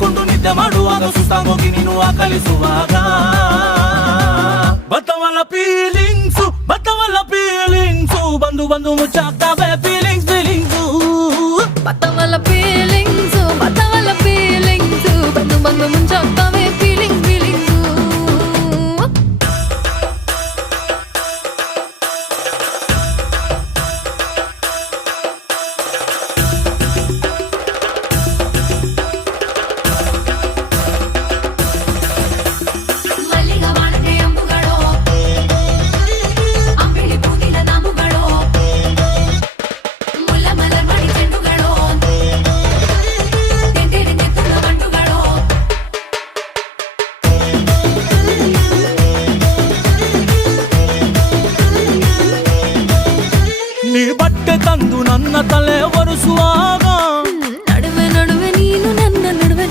ಹಾಕೊಂಡು ನಿದ್ದೆ ಮಾಡುವಾಗ ಸುಸ್ತಾಗೋಗಿ ನೀನು ಆಕಲಿಸುವಾಗ ಬತ್ತವಲ್ಲ ಫೀಲಿಂಗ್ಸು ಬಂದು ಮುಚ್ಚಾಗ್ತವೆ ಫೀಲಿಂಗ್ಸ್